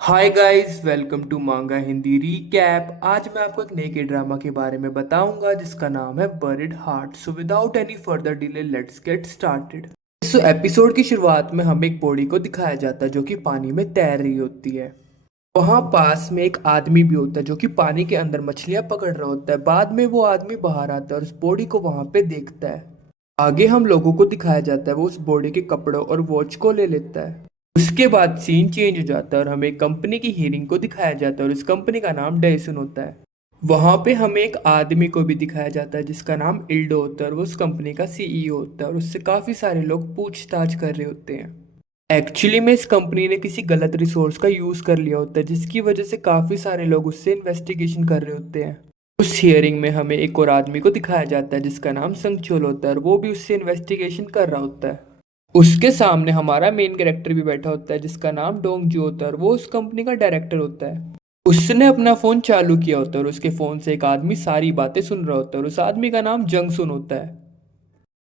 Hi guys, welcome to मांगा Hindi recap. आज मैं आपको एक नए के ड्रामा के बारे में बताऊंगा जिसका नाम है buried heart. So without any further delay let's get started. इस एपिसोड की शुरुआत में हमें एक बॉडी को दिखाया जाता है जो कि पानी में तैर रही होती है। वहां पास में एक आदमी भी होता है जो कि पानी के अंदर मछलियां पकड़ रहा होता है। बाद में वो आदमी बाहर आता है और उस बॉडी को वहां पे देखता है। आगे हम लोगों को दिखाया जाता है वो उस बॉडी के कपड़ों और वॉच को ले लेता है। उसके बाद सीन चेंज हो जाता है और हमें कंपनी की हीरिंग को दिखाया जाता है और उस कंपनी का नाम डेसन होता है। वहां पे हमें एक आदमी को भी दिखाया जाता है जिसका नाम इल्डो होता है और वो उस कंपनी का सीईओ होता है और उससे काफी सारे लोग पूछताछ कर रहे होते हैं। एक्चुअली में इस कंपनी ने किसी गलत रिसोर्स का यूज कर लिया होता है जिसकी वजह से काफी सारे लोग उससे इन्वेस्टिगेशन कर रहे होते हैं। उस हियरिंग में हमें एक और आदमी को दिखाया जाता है जिसका नाम संगचोल होता है और वो भी उससे इन्वेस्टिगेशन कर रहा होता है। उसके सामने हमारा मेन कैरेक्टर भी बैठा होता है जिसका नाम डोंग जू होता है और वो उस कंपनी का डायरेक्टर होता है। उसने अपना फोन चालू किया होता है और उसके फोन से एक आदमी सारी बातें सुन रहा होता है और उस आदमी का नाम जंगसुन होता है।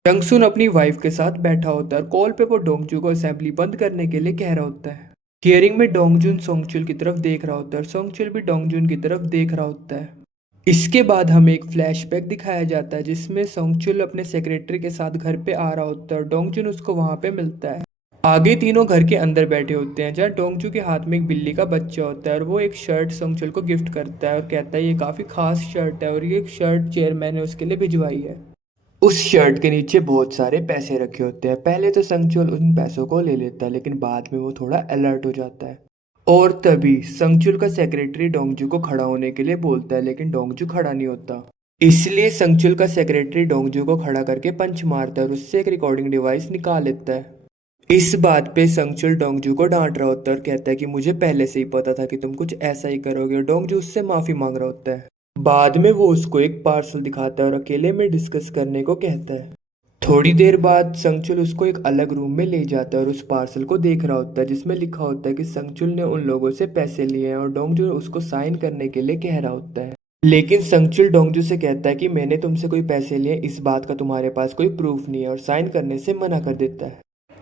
जंगसुन अपनी वाइफ के साथ बैठा होता है और कॉल पे वो डोंगजू को असेंबली बंद करने के लिए कह रहा होता है। हियरिंग में डोंगजुन सोंगचुल की तरफ देख रहा होता है और सोंगचुल भी डोंगजुन की तरफ देख रहा होता है। इसके बाद हमें एक फ्लैशबैक दिखाया जाता है जिसमें सोंगचुल अपने सेक्रेटरी के साथ घर पे आ रहा होता है और डोंगजुन उसको वहां पे मिलता है। आगे तीनों घर के अंदर बैठे होते हैं जहाँ डोंगजू के हाथ में एक बिल्ली का बच्चा होता है और वो एक शर्ट सोंगचुल को गिफ्ट करता है और कहता है ये काफी खास शर्ट है और ये शर्ट चेयरमैन ने उसके लिए भिजवाई है। उस शर्ट के नीचे बहुत सारे पैसे रखे होते हैं। पहले तो संगचुल उन पैसों को ले लेता है लेकिन बाद में वो थोड़ा अलर्ट हो जाता है। और तभी संगचुल का सेक्रेटरी डोंगजू को खड़ा होने के लिए बोलता है लेकिन डोंगजू खड़ा नहीं होता। इसलिए संगचुल का सेक्रेटरी डोंगजू को खड़ा करके पंच मारता है और उससे एक रिकॉर्डिंग डिवाइस निकाल लेता है। इस बात पे संगचुल डोंगजू को डांट रहा होता है और कहता है कि मुझे पहले से ही पता था कि तुम कुछ ऐसा ही करोगे और डोंगजू उससे माफी मांग रहा होता है। बाद में वो उसको एक पार्सल दिखाता है और अकेले में डिस्कस करने को कहता है। थोड़ी देर बाद संगचुल उसको एक अलग रूम में ले जाता है और उस पार्सल को देख रहा होता है जिसमें लिखा होता है कि संगचुल ने उन लोगों से पैसे लिए हैं और डोंगजू उसको साइन करने के लिए कह रहा होता है। लेकिन संगचुल डोंगजू से कहता है कि मैंने तुमसे कोई पैसे लिए, इस बात का तुम्हारे पास कोई प्रूफ नहीं है और साइन करने से मना कर देता है।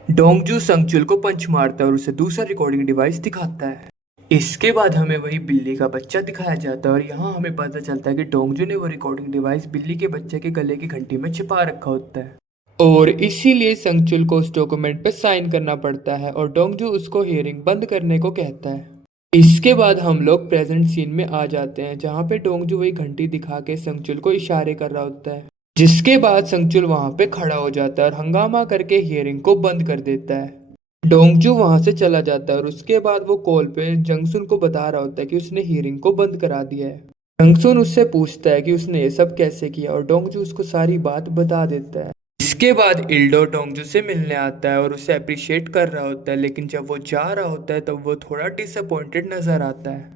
डोंगजू संगचुल को पंच मारता है और उसे दूसरा रिकॉर्डिंग डिवाइस दिखाता है। इसके बाद हमें वही बिल्ली का बच्चा दिखाया जाता है और यहाँ हमें पता चलता है कि डोंगजू ने वो रिकॉर्डिंग डिवाइस बिल्ली के बच्चे के गले की घंटी में छिपा रखा होता है और इसीलिए संगचुल को उस डॉक्यूमेंट पे साइन करना पड़ता है और डोंगजू उसको हियरिंग बंद करने को कहता है। इसके बाद हम लोग प्रेजेंट सीन में आ जाते हैं जहाँ पे डोंगजू वही घंटी दिखा के संगचुल को इशारे कर रहा होता है। जिसके बाद संगचुल वहां पे खड़ा हो जाता है और हंगामा करके हियरिंग को बंद कर देता है। डोंगजू वहां से चला जाता है और उसके बाद वो कॉल पे जंगसुन को बता रहा होता है कि उसने हियरिंग को बंद करा दिया है। जंगसुन उससे पूछता है कि उसने ये सब कैसे किया और डोंगजू उसको सारी बात बता देता है। इसके बाद इल्डो डोंगजू से मिलने आता है और उसे अप्रिशिएट कर रहा होता है लेकिन जब वो जा रहा होता है तब वो थोड़ा डिसअपॉइंटेड नजर आता है।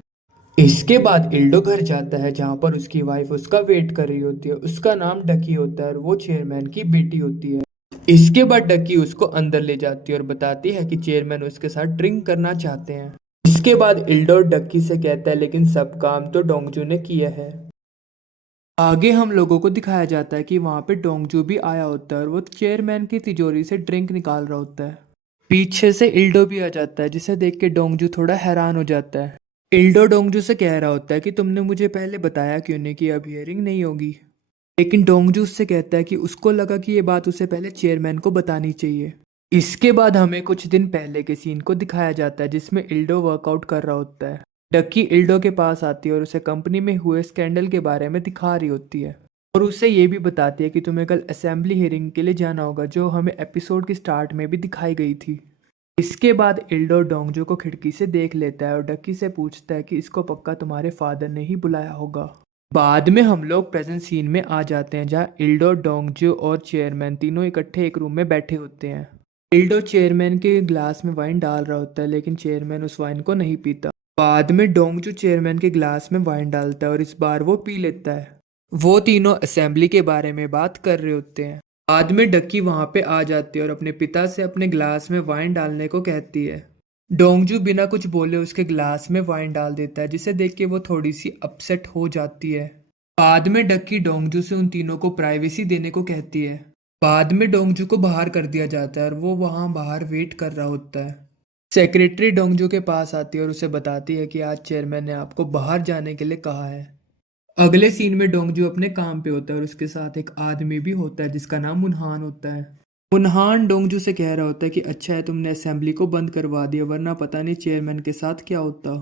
इसके बाद इल्डो घर जाता है जहाँ पर उसकी वाइफ उसका वेट कर रही होती है। उसका नाम डकी होता है और वो चेयरमैन की बेटी होती है। इसके बाद डकी उसको अंदर ले जाती है और बताती है कि चेयरमैन उसके साथ ड्रिंक करना चाहते हैं। इसके बाद इल्डो डक्की से कहता है लेकिन सब काम तो डोंगजू ने किया है। आगे हम लोगों को दिखाया जाता है कि वहां पे डोंगजू भी आया होता है और वो चेयरमैन की तिजोरी से ड्रिंक निकाल रहा होता है। पीछे से इल्डो भी आ जाता है जिसे देख के डोंगजू थोड़ा हैरान हो जाता है। इल्डो डोंगजू से कह रहा होता है कि तुमने मुझे पहले बताया क्यों नहीं कि अब हियरिंग नहीं होगी। लेकिन डोंगजू उससे कहता है कि उसको लगा कि ये बात उसे पहले चेयरमैन को बतानी चाहिए। इसके बाद हमें कुछ दिन पहले के सीन को दिखाया जाता है जिसमें इल्डो वर्कआउट कर रहा होता है। डक्की इल्डो के पास आती है और उसे कंपनी में हुए स्कैंडल के बारे में दिखा रही होती है और उसे ये भी बताती है कि तुम्हें कल असेंबली हियरिंग के लिए जाना होगा जो हमें एपिसोड के स्टार्ट में भी दिखाई गई थी। इसके बाद इल्डो डोंगजू को खिड़की से देख लेता है और डक्की से पूछता है कि इसको पक्का तुम्हारे फादर ने ही बुलाया होगा। बाद में हम लोग प्रेजेंट सीन में आ जाते हैं जहाँ इल्डो डोंगजू और चेयरमैन तीनों इकट्ठे एक रूम में बैठे होते हैं। इल्डो चेयरमैन के ग्लास में वाइन डाल रहा होता है लेकिन चेयरमैन उस वाइन को नहीं पीता। बाद में डोंगजू चेयरमैन के ग्लास में वाइन डालता है और इस बार वो पी लेता है। वो तीनों असेंबली के बारे में बात कर रहे होते हैं। बाद में डक्की वहां पे आ जाती है और अपने पिता से अपने ग्लास में वाइन डालने को कहती है। डोंगजू बिना कुछ बोले उसके ग्लास में वाइन डाल देता है जिसे देख के वो थोड़ी सी अपसेट हो जाती है। बाद में डक्की डोंगजू से उन तीनों को प्राइवेसी देने को कहती है। बाद में डोंगजू को बाहर कर दिया जाता है और वो वहां बाहर वेट कर रहा होता है। सेक्रेटरी डोंगजू के पास आती है और उसे बताती है कि आज चेयरमैन ने आपको बाहर जाने के लिए कहा है। अगले सीन में डोंगजू अपने काम पे होता है और उसके साथ एक आदमी भी होता है जिसका नाम मुनहान होता है। मुनहान डोंगजू से कह रहा होता है कि अच्छा है तुमने असेंबली को बंद करवा दिया, वरना पता नहीं चेयरमैन के साथ क्या होता।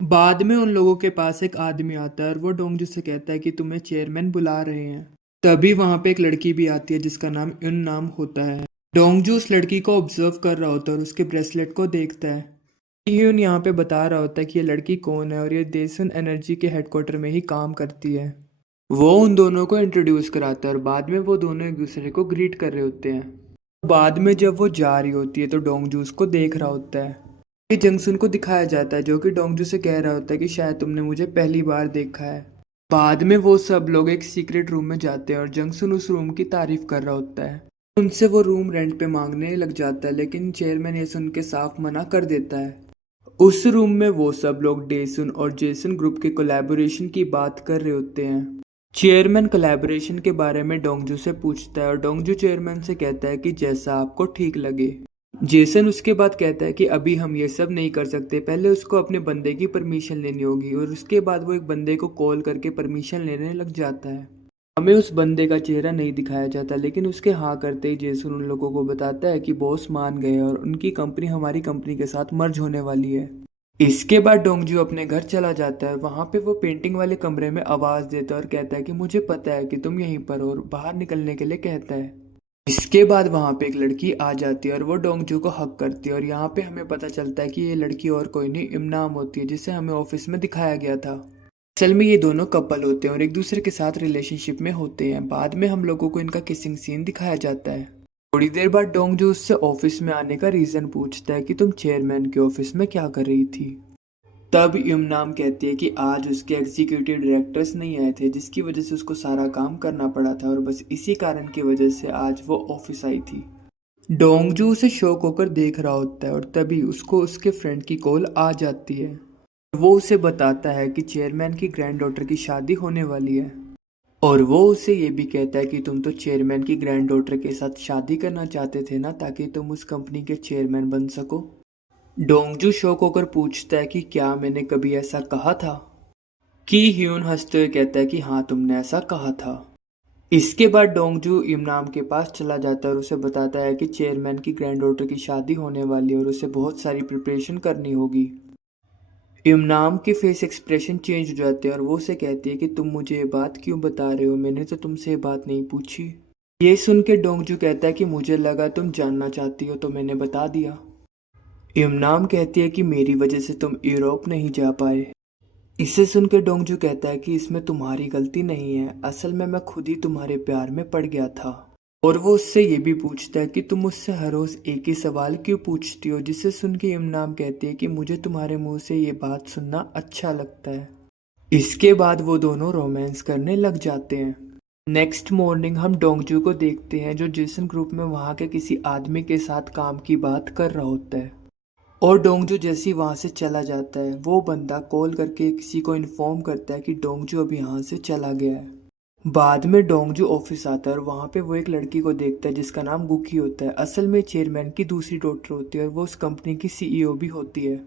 बाद में उन लोगों के पास एक आदमी आता है और वो डोंगजू से कहता है कि तुम्हें चेयरमैन बुला रहे हैं। तभी वहां पे एक लड़की भी आती है जिसका नाम युन नाम होता है। डोंगजू उस लड़की को ऑब्जर्व कर रहा होता है और उसके ब्रेसलेट को देखता है। ह्यून यहाँ पे बता रहा होता है कि ये लड़की कौन है और ये देसन एनर्जी के हेडक्वार्टर में ही काम करती है। वो उन दोनों को इंट्रोड्यूस कराता है और बाद में वो दोनों एक दूसरे को ग्रीट कर रहे होते हैं। बाद में जब वो जा रही होती है तो डोंगजू उसको देख रहा होता है। ये जंगसुन को दिखाया जाता है जो कि डोंगजू से कह रहा होता है कि शायद तुमने मुझे पहली बार देखा है। बाद में वो सब लोग एक सीक्रेट रूम में जाते हैं और जंगसुन उस रूम की तारीफ कर रहा होता है। उनसे वो रूम रेंट पे मांगने लग जाता है, लेकिन चेयरमैन ये सुन के साफ मना कर देता है। उस रूम में वो सब लोग डेसुन और जेसन ग्रुप के कोलैबोरेशन की बात कर रहे होते हैं। चेयरमैन कोलैबोरेशन के बारे में डोंगजू से पूछता है और डोंगजू चेयरमैन से कहता है कि जैसा आपको ठीक लगे। जेसन उसके बाद कहता है कि अभी हम ये सब नहीं कर सकते, पहले उसको अपने बंदे की परमिशन लेनी होगी, और उसके बाद वो एक बंदे को कॉल करके परमिशन लेने लग जाता है। हमें उस बंदे का चेहरा नहीं दिखाया जाता, लेकिन उसके हाँ करते ही जेसन उन लोगों को बताता है कि बॉस मान गए और उनकी कंपनी हमारी कंपनी के साथ मर्ज होने वाली है। इसके बाद डोंगजू अपने घर चला जाता है। वहां पे वो पेंटिंग वाले कमरे में आवाज देता है और कहता है कि मुझे पता है कि तुम यहीं पर हो, और बाहर निकलने के लिए कहता है। इसके बाद वहां पे एक लड़की आ जाती है और वो डोंगजू को हक करती है, और यहाँ पे हमें पता चलता है कि ये लड़की और कोई नहीं इमनाम होती है, जिसे हमें ऑफिस में दिखाया गया था। असल में ये दोनों कपल होते हैं और एक दूसरे के साथ रिलेशनशिप में होते हैं। बाद में हम लोगों को इनका किसिंग सीन दिखाया जाता है। थोड़ी देर बाद डोंगजू उससे ऑफिस में आने का रीजन पूछता है कि तुम चेयरमैन के ऑफिस में क्या कर रही थी। तब युमनाम कहती है कि आज उसके एग्जीक्यूटिव डायरेक्टर्स नहीं आए थे, जिसकी वजह से उसको सारा काम करना पड़ा था, और बस इसी कारण की वजह से आज वो ऑफिस आई थी। डोंगजू उसे शौक होकर देख रहा होता है और तभी उसको उसके फ्रेंड की कॉल आ जाती है। वो उसे बताता है कि चेयरमैन की ग्रैंड डॉटर की शादी होने वाली है, और वो उसे ये भी कहता है कि तुम तो चेयरमैन की ग्रैंड डॉटर के साथ शादी करना चाहते थे ना, ताकि तुम उस कंपनी के चेयरमैन बन सको। डोंगजू शौक होकर पूछता है कि क्या मैंने कभी ऐसा कहा था। की ह्यून हंसते हुए कहता है कि हाँ तुमने ऐसा कहा था। इसके बाद डोंगजू इमनाम के पास चला जाता है और उसे बताता है कि चेयरमैन की ग्रैंड डॉटर की शादी होने वाली है और उसे बहुत सारी प्रिपरेशन करनी होगी। इमनाम के फेस एक्सप्रेशन चेंज हो जाते हैं और वो उसे कहती है कि तुम मुझे ये बात क्यों बता रहे हो, मैंने तो तुमसे ये बात नहीं पूछी। ये सुन के डोंगजू कहता है कि मुझे लगा तुम जानना चाहती हो तो मैंने बता दिया। इमनाम कहती है कि मेरी वजह से तुम यूरोप नहीं जा पाए। इसे सुनकर डोंगजू कहता है कि इसमें तुम्हारी गलती नहीं है, असल में मैं खुद ही तुम्हारे प्यार में पड़ गया था। और वो उससे ये भी पूछता है कि तुम मुझसे हर रोज एक ही सवाल क्यों पूछती हो, जिसे सुन के इमनाम कहती है कि मुझे तुम्हारे मुंह से ये बात सुनना अच्छा लगता है। इसके बाद वो दोनों रोमांस करने लग जाते हैं। नेक्स्ट मॉर्निंग हम डोंगजू को देखते हैं जो जेसन ग्रुप में वहाँ के किसी आदमी के साथ काम की बात कर रहा होता है, और डोंगजू जैसे ही वहाँ से चला जाता है वो बंदा कॉल करके किसी को इन्फॉर्म करता है कि डोंगजू अभी यहाँ से चला गया है। बाद में डोंगजू ऑफिस आता है और वहाँ पे वो एक लड़की को देखता है जिसका नाम गुकी होता है। असल में चेयरमैन की दूसरी डॉटर होती है और वो उस कंपनी की सीईओ भी होती है।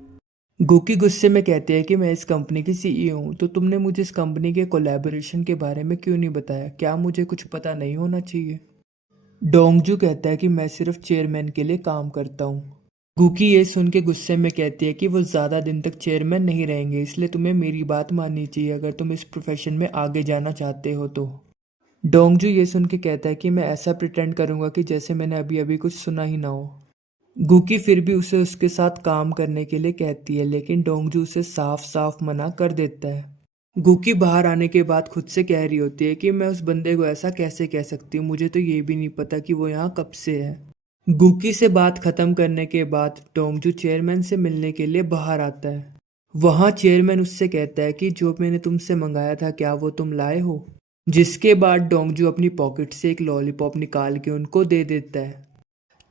गुकी गुस्से में कहती है कि मैं इस कंपनी की सीईओ हूँ, तो तुमने मुझे इस कंपनी के कोलैबोरेशन के बारे में क्यों नहीं बताया, क्या मुझे कुछ पता नहीं होना चाहिए। डोंगजू कहता है कि मैं सिर्फ चेयरमैन के लिए काम करता हूँ। गुकी ये सुन के गुस्से में कहती है कि वो ज़्यादा दिन तक चेयरमैन नहीं रहेंगे, इसलिए तुम्हें मेरी बात माननी चाहिए अगर तुम इस प्रोफेशन में आगे जाना चाहते हो तो। डोंगजू ये सुन के कहता है कि मैं ऐसा प्रिटेंड करूंगा कि जैसे मैंने अभी अभी कुछ सुना ही ना हो। गुकी फिर भी उसे उसके साथ काम करने के लिए कहती है, लेकिन डोंगजू उसे साफ साफ मना कर देता है। गुकी बाहर आने के बाद खुद से कह रही होती है कि मैं उस बंदे को ऐसा कैसे कह सकती हूँ, मुझे तो ये भी नहीं पता कि वो यहाँ कब से है। गुकी से बात खत्म करने के बाद डोंगजू चेयरमैन से मिलने के लिए बाहर आता है। वहां चेयरमैन उससे कहता है कि जो मैंने तुमसे मंगाया था क्या वो तुम लाए हो। जिसके बाद डोंगजू अपनी पॉकेट से एक लॉलीपॉप निकाल के उनको दे देता है।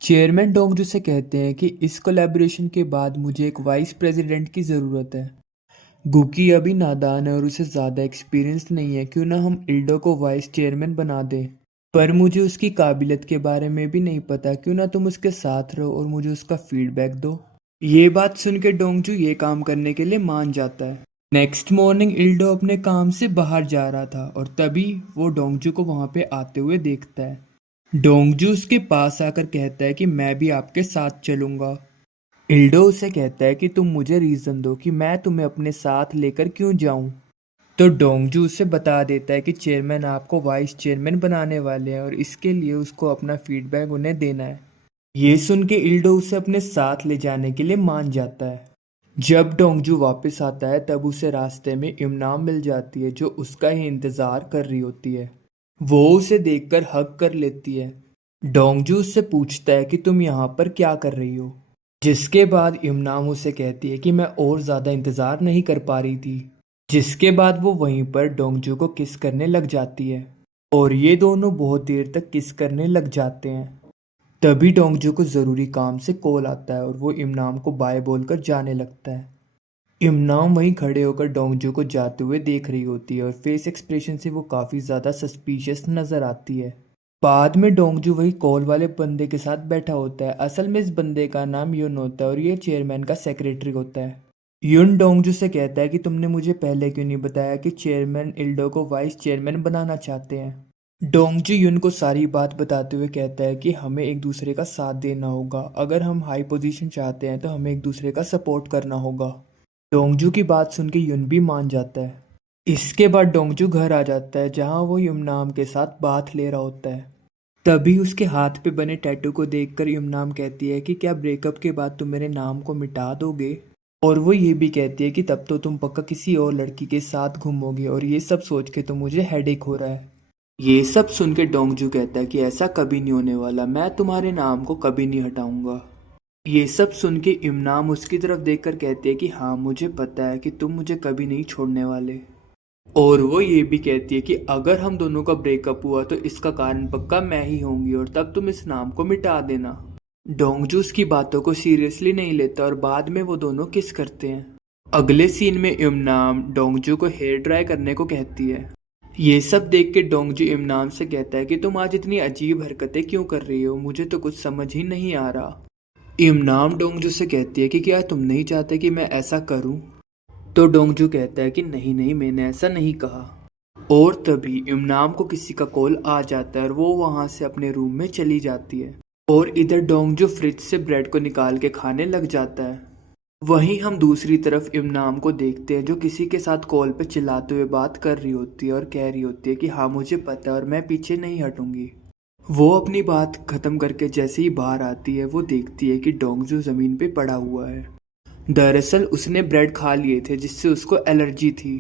चेयरमैन डोंगजू से कहते हैं कि इस कोलैबोरेशन के बाद मुझे एक वाइस प्रेसिडेंट की ज़रूरत है। गुकी अभी नादान है और उसे ज़्यादा एक्सपीरियंस नहीं है, क्यों ना हम इल्डो को वाइस चेयरमैन बना दें। पर मुझे उसकी काबिलियत के बारे में भी नहीं पता, क्यों ना तुम उसके साथ रहो और मुझे उसका फीडबैक दो। ये बात सुन के डोंगजू ये काम करने के लिए मान जाता है। नेक्स्ट मॉर्निंग इल्डो अपने काम से बाहर जा रहा था और तभी वो डोंगजू को वहां पे आते हुए देखता है। डोंगजू उसके पास आकर कहता है कि मैं भी आपके साथ चलूंगा। इल्डो उसे कहता है कि तुम मुझे रीजन दो कि मैं तुम्हें अपने साथ लेकर क्यों जाऊं। तो डोंगजू उसे बता देता है कि चेयरमैन आपको वाइस चेयरमैन बनाने वाले हैं और इसके लिए उसको अपना फीडबैक उन्हें देना है। ये सुन के इल्डो उसे अपने साथ ले जाने के लिए मान जाता है। जब डोंगजू वापस आता है तब उसे रास्ते में इमनाम मिल जाती है जो उसका ही इंतजार कर रही होती है। वो उसे देखकर हग कर लेती है। डोंगजू उससे पूछता है कि तुम यहाँ पर क्या कर रही हो, जिसके बाद इमनाम उसे कहती है कि मैं और ज़्यादा इंतज़ार नहीं कर पा रही थी। जिसके बाद वो वहीं पर डोंगजू को किस करने लग जाती है और ये दोनों बहुत देर तक किस करने लग जाते हैं। तभी डोंगजू को ज़रूरी काम से कॉल आता है और वो इमनाम को बाय बोलकर जाने लगता है। इमनाम वहीं खड़े होकर डोंगजू को जाते हुए देख रही होती है और फेस एक्सप्रेशन से वो काफ़ी ज़्यादा सस्पिशियस नज़र आती है। बाद में डोंगजू वही कॉल वाले बंदे के साथ बैठा होता है। असल में इस बंदे का नाम युन होता है और ये चेयरमैन का सेक्रेटरी होता है। युन डोंगजू से कहता है कि तुमने मुझे पहले क्यों नहीं बताया कि चेयरमैन इल्डो को वाइस चेयरमैन बनाना चाहते हैं। डोंगजू युन को सारी बात बताते हुए कहता है कि हमें एक दूसरे का साथ देना होगा। अगर हम हाई पोजीशन चाहते हैं तो हमें एक दूसरे का सपोर्ट करना होगा। डोंगजू की बात सुन के युन भी मान जाता है। इसके बाद डोंगजू घर आ जाता है जहां वो युमनाम के साथ बात ले रहा होता है। तभी उसके हाथ पे बने टैटू को देखकर युमनाम कहती है कि क्या ब्रेकअप के बाद तुम मेरे नाम को मिटा दोगे। और वो ये भी कहती है कि तब तो तुम पक्का किसी और लड़की के साथ घूमोगे और ये सब सोच के तो मुझे हेडेक हो रहा है। ये सब सुन के डोंगजू कहता है कि ऐसा कभी नहीं होने वाला, मैं तुम्हारे नाम को कभी नहीं हटाऊंगा। ये सब सुन के इमनाम उसकी तरफ देखकर कहती है कि हाँ मुझे पता है कि तुम मुझे कभी नहीं छोड़ने वाले। और वो ये भी कहती है कि अगर हम दोनों का ब्रेकअप हुआ तो इसका कारण पक्का मैं ही होंगी और तब तुम इस नाम को मिटा देना। डोंगजू उसकी बातों को सीरियसली नहीं लेता और बाद में वो दोनों किस करते हैं। अगले सीन में इमनाम डोंगजू को हेयर ड्राई करने को कहती है। ये सब देख के डोंगजू इमनाम से कहता है कि तुम आज इतनी अजीब हरकतें क्यों कर रही हो, मुझे तो कुछ समझ ही नहीं आ रहा। इमनाम डोंगजू से कहती है कि क्या तुम नहीं चाहते कि मैं ऐसा करूं। तो डोंगजू कहता है कि नहीं नहीं मैंने ऐसा नहीं कहा। और तभी इमनाम को किसी का कॉल आ जाता है और वो वहां से अपने रूम में चली जाती है। और इधर डोंगजू फ्रिज से ब्रेड को निकाल के खाने लग जाता है। वहीं हम दूसरी तरफ इमनाम को देखते हैं जो किसी के साथ कॉल पे चिल्लाते हुए बात कर रही होती है और कह रही होती है कि हाँ मुझे पता है और मैं पीछे नहीं हटूंगी। वो अपनी बात खत्म करके जैसे ही बाहर आती है वो देखती है कि डोंगजू जमीन पे पड़ा हुआ है। दरअसल उसने ब्रेड खा लिए थे जिससे उसको एलर्जी थी।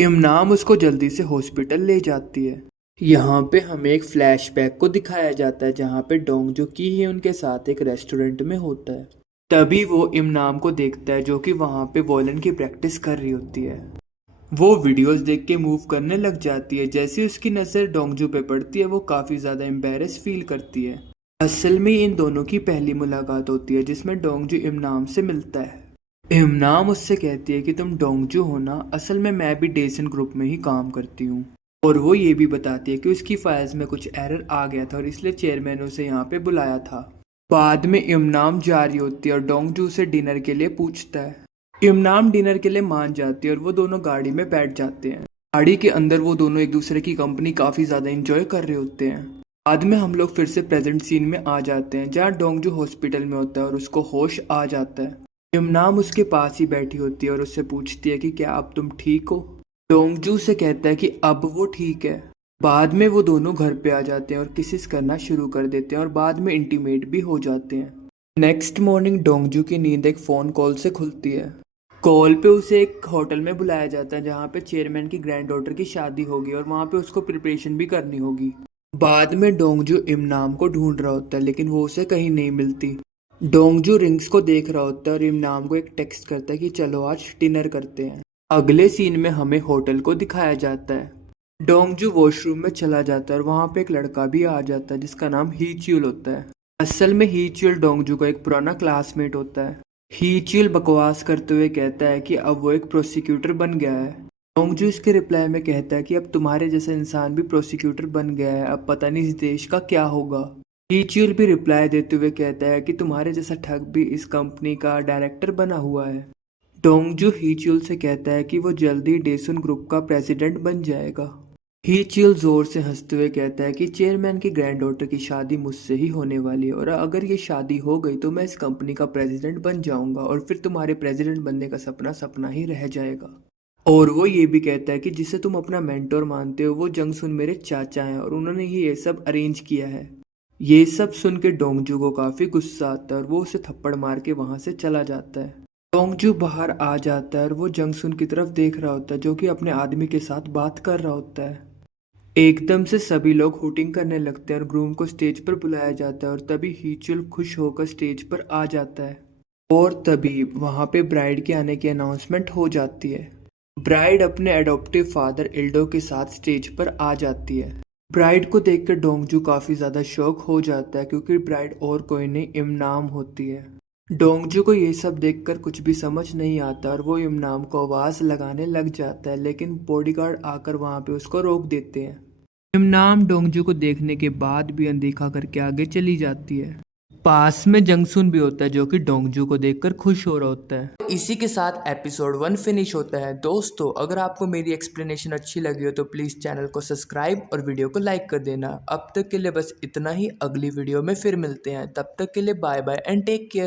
इमनाम उसको जल्दी से हॉस्पिटल ले जाती है। यहाँ पे हमें एक फ्लैशबैक को दिखाया जाता है जहाँ पे डोंगजू की ही उनके साथ एक रेस्टोरेंट में होता है। तभी वो इमनाम को देखता है जो कि वहाँ पे वॉयलिन की प्रैक्टिस कर रही होती है। वो वीडियोस देख के मूव करने लग जाती है। जैसे उसकी नज़र डोंगजू पे पड़ती है वो काफ़ी ज़्यादा एम्बेरस फील करती है। असल में इन दोनों की पहली मुलाकात होती है जिसमें डोंगजू इमनाम से मिलता है। इमनाम उससे कहती है कि तुम डोंगजू हो ना, असल में मैं भी डेसन ग्रुप में ही काम करती हूँ। और वो ये भी बताती है कि उसकी फाइल्स में कुछ एरर आ गया था और इसलिए चेयरमैन उसे यहाँ पे बुलाया था। बाद में इमनाम जा रही होती है और डोंगजू से डिनर के लिए पूछता है। इमनाम डिनर के लिए मान जाती है और वो दोनों गाड़ी में बैठ जाते हैं। गाड़ी के अंदर वो दोनों एक दूसरे की कंपनी काफ़ी ज़्यादा इंजॉय कर रहे होते हैं। बाद में हम लोग फिर से प्रेजेंट सीन में आ जाते हैं जहाँ डोंगजू हॉस्पिटल में होता है और उसको होश आ जाता है। इमनाम उसके पास ही बैठी होती है और उससे पूछती है कि क्या अब तुम ठीक हो। डोंगजू से कहता है कि अब वो ठीक है। बाद में वो दोनों घर पे आ जाते हैं और किसिस करना शुरू कर देते हैं और बाद में इंटीमेट भी हो जाते हैं। नेक्स्ट मॉर्निंग डोंगजू की नींद एक फ़ोन कॉल से खुलती है। कॉल पे उसे एक होटल में बुलाया जाता है जहाँ पे चेयरमैन की ग्रैंड डॉटर की शादी होगी और वहाँ पे उसको प्रिपरेशन भी करनी होगी। बाद में डोंगजू इमनाम को ढूंढ रहा होता है लेकिन वो उसे कहीं नहीं मिलती। डोंगजू रिंग्स को देख रहा होता है और इमनाम को एक टेक्स्ट करता है कि चलो आज डिनर करते हैं। अगले सीन में हमें होटल को दिखाया जाता है। डोंगजू वॉशरूम में चला जाता है और वहाँ पे एक लड़का भी आ जाता है जिसका नाम ही च्यूल होता है। असल में ही च्यूल डोंगजू का एक पुराना क्लासमेट होता है। ही च्यूल बकवास करते हुए कहता है कि अब वो एक प्रोसिक्यूटर बन गया है। डोंगजू इसके रिप्लाई में कहता है कि अब तुम्हारे जैसा इंसान भी प्रोसिक्यूटर बन गया है, अब पता नहीं इस देश का क्या होगा। हीच्यूल भी रिप्लाई देते हुए कहता है कि तुम्हारे जैसा ठग भी इस कंपनी का डायरेक्टर बना हुआ है। डोंगजू हीच्यूल से कहता है कि वो जल्दी डेसुन ग्रुप का प्रेसिडेंट बन जाएगा। हीच्यूल जोर से हंसते हुए कहता है कि चेयरमैन की ग्रैंडडॉटर की शादी मुझसे ही होने वाली है और अगर ये शादी हो गई तो मैं इस कंपनी का प्रेसिडेंट बन जाऊंगा और फिर तुम्हारे प्रेसिडेंट बनने का सपना सपना ही रह जाएगा। और वो ये भी कहता है कि जिसे तुम अपना मेंटोर मानते हो वो जंगसुन मेरे चाचा हैं और उन्होंने ही ये सब अरेंज किया है। ये सब सुन के डोंगजू को काफी गुस्सा आता है और वो उसे थप्पड़ मार के वहां से चला जाता है। डोंगजू बाहर आ जाता है और वो जंगसुन की तरफ देख रहा होता है जो कि अपने आदमी के साथ बात कर रहा होता है। एकदम से सभी लोग हुटिंग करने लगते हैं और ग्रूम को स्टेज पर बुलाया जाता है और तभी हीचुल खुश होकर स्टेज पर आ जाता है। और तभी वहां पे ब्राइड के आने की अनाउंसमेंट हो जाती है। ब्राइड अपने एडॉप्टिव फादर इल्डो के साथ स्टेज पर आ जाती है। ब्राइड को देखकर डोंगजू काफी ज्यादा शॉक हो जाता है क्योंकि ब्राइड और कोई नहीं इमनाम होती है। डोंगजू को ये सब देखकर कुछ भी समझ नहीं आता और वो इमनाम को आवाज लगाने लग जाता है लेकिन बॉडीगार्ड आकर वहां पे उसको रोक देते हैं। इमनाम डोंगजू को देखने के बाद भी अनदेखा करके आगे चली जाती है। पास में जंगसुन भी होता है जो कि डोंगजू को देखकर खुश हो रहा होता है। इसी के साथ एपिसोड 1 फिनिश होता है। दोस्तों अगर आपको मेरी एक्सप्लेनेशन अच्छी लगी हो तो प्लीज़ चैनल को सब्सक्राइब और वीडियो को लाइक कर देना। अब तक के लिए बस इतना ही, अगली वीडियो में फिर मिलते हैं, तब तक के लिए bye bye and take care.